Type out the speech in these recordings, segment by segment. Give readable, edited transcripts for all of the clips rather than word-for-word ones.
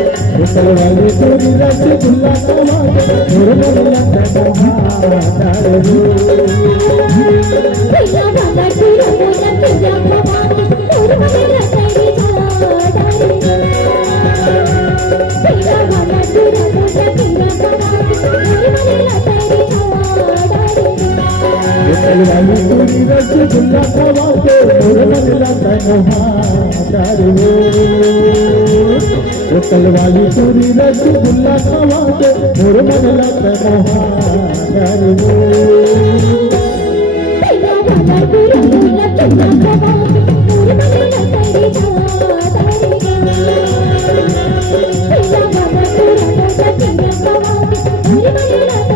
वाली पूरी रसगुल्ला कमाके मुरमुरा कमाता रे भैया वाला पूरा मोला तुझा कमाके मुरमुरा तेरी छाड़ा रे भैया वाला पूरा मोला तुझा कमाके मुरमुरा तेरी छाड़ा रे वाली पूरी रसगुल्ला कमाके मुरमुरा कमाता रे कल वाली पूरी रसगुल्ला खवाके मुरमुरा कमाता रे भैया वाला पूरा मोला तुझा कमाके मुरमुरा तेरी छाड़ा रे भैया वाला पूरा मोला तुझा कमाके मुरमुरा तेरी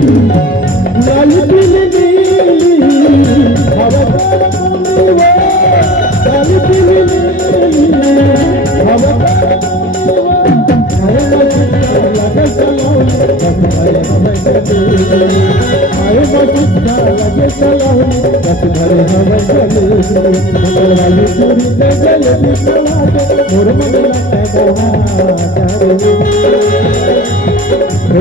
लाल पीली हवा लाल पीली हवा लगे चलाओ आए बचता लगे चलाओ बस भरे हवा चले वाली पूरी जलेबी खवाके मुरमुरा कमाता रे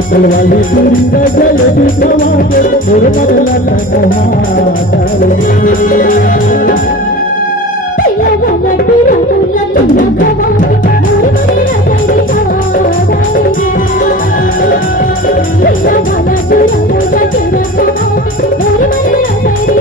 कल वाली पूरी जलेबी खवाके मुरमुरा कमाता रे भैया वाला पूरा मोला तुझा कमाके मुरमुरा तेरी छाड़ा रे भैया वाला पूरा मोला तुझा कमाके मुरमुरा तेरी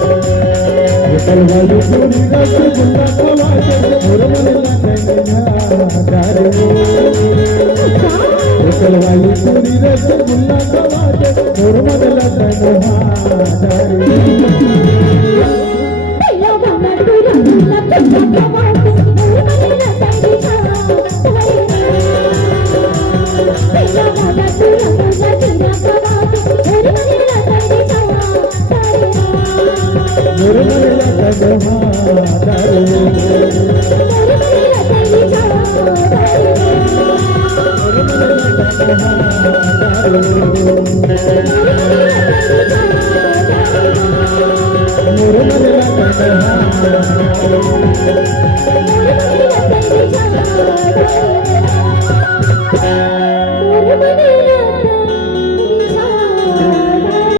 कल वाली पूरी रसगुल्ला खवाके मुरमुरा कमाता रे कल वाली पूरी रसगुल्ला खवाके मुरमुरा कमाता रे भैया वाला पूरा मोला तुझा कमाके मुरमुरा तेरी छाड़ा रे भैया वाला पूरा मोला तुझा कमाके मुरमुरा तेरी छाड़ा रे मुरमुरा कमाता रे